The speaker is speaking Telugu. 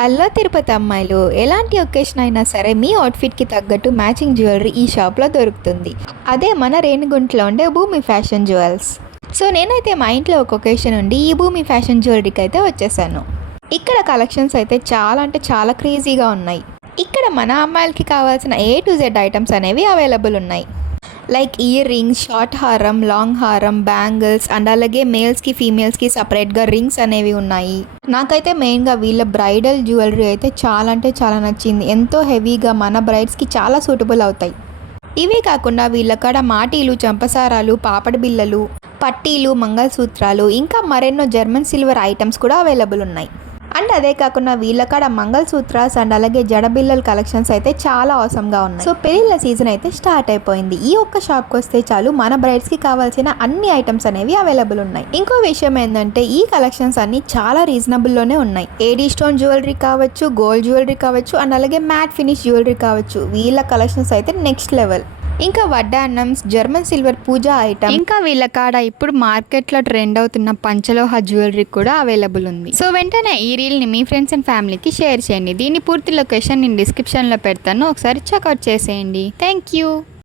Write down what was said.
హలో తిరుపతి అమ్మాయిలు, ఎలాంటి ఒకేషన్ అయినా సరే మీ అవుట్ఫిట్కి తగ్గట్టు మ్యాచింగ్ జ్యువెలరీ ఈ షాప్లో దొరుకుతుంది. అదే మన రేణిగుంటలో ఉండే భూమి ఫ్యాషన్ జ్యువెల్స్. సో నేనైతే మా ఇంట్లో ఒక ఒకేషన్ ఉండి ఈ భూమి ఫ్యాషన్ జ్యువెలరీకి అయితే వచ్చేసాను. ఇక్కడ కలెక్షన్స్ అయితే చాలా అంటే చాలా క్రేజీగా ఉన్నాయి. ఇక్కడ మన అమ్మాయిలకి కావాల్సిన A to Z ఐటమ్స్ అనేవి అవైలబుల్ ఉన్నాయి. లైక్ ఇయర్ రింగ్స్, షార్ట్ హారం, లాంగ్ హారం, బ్యాంగిల్స్ అండ్ అలాగే మేల్స్కి ఫీమేల్స్కి సపరేట్గా రింగ్స్ అనేవి ఉన్నాయి. నాకైతే మెయిన్గా వీళ్ళ బ్రైడల్ జ్యువెలరీ అయితే చాలా అంటే చాలా నచ్చింది. ఎంతో హెవీగా మన బ్రైడ్స్కి చాలా సూటబుల్ అవుతాయి. ఇవే కాకుండా వీళ్ళ కాడ మాటీలు, చంపసారాలు, పాపడి బిళ్ళలు, పట్టీలు, మంగళసూత్రాలు ఇంకా మరెన్నో జర్మన్ సిల్వర్ ఐటమ్స్ కూడా అవైలబుల్ ఉన్నాయి. అండ్ అదే కాకుండా వీళ్ళ కాడ మంగళసూత్రాస్ అండ్ అలాగే జడబిల్లల కలెక్షన్స్ అయితే చాలా అవసరంగా ఉన్నాయి. సో పెళ్ళిళ్ళ సీజన్ అయితే స్టార్ట్ అయిపోయింది. ఈ ఒక్క షాప్కి వస్తే చాలు మన బ్రైడ్స్కి కావాల్సిన అన్ని ఐటమ్స్ అనేవి అవైలబుల్ ఉన్నాయి. ఇంకో విషయం ఏంటంటే ఈ కలెక్షన్స్ అన్ని చాలా రీజనబుల్లోనే ఉన్నాయి. ఏడీ స్టోన్ జ్యువెలరీ కావచ్చు, గోల్డ్ జ్యువెలరీ కావచ్చు అండ్ అలాగే మ్యాట్ ఫినిష్ జ్యువెలరీ కావచ్చు. వీళ్ళ కలెక్షన్స్ అయితే నెక్స్ట్ లెవెల్. ఇంకా వడ్డాన్నమ్స్, జర్మన్ సిల్వర్ పూజా ఐటమ్, ఇంకా వీళ్ళ కాడ ఇప్పుడు మార్కెట్లో ట్రెండ్ అవుతున్న పంచలోహ జ్యువెలరీ కూడా అవైలబుల్ ఉంది. సో వెంటనే ఈ రీల్ని మీ ఫ్రెండ్స్ అండ్ ఫ్యామిలీకి షేర్ చేయండి. దీని పూర్తి లొకేషన్ నేను డిస్క్రిప్షన్లో పెడతాను, ఒకసారి చెక్అవుట్ చేసేయండి. Thank you.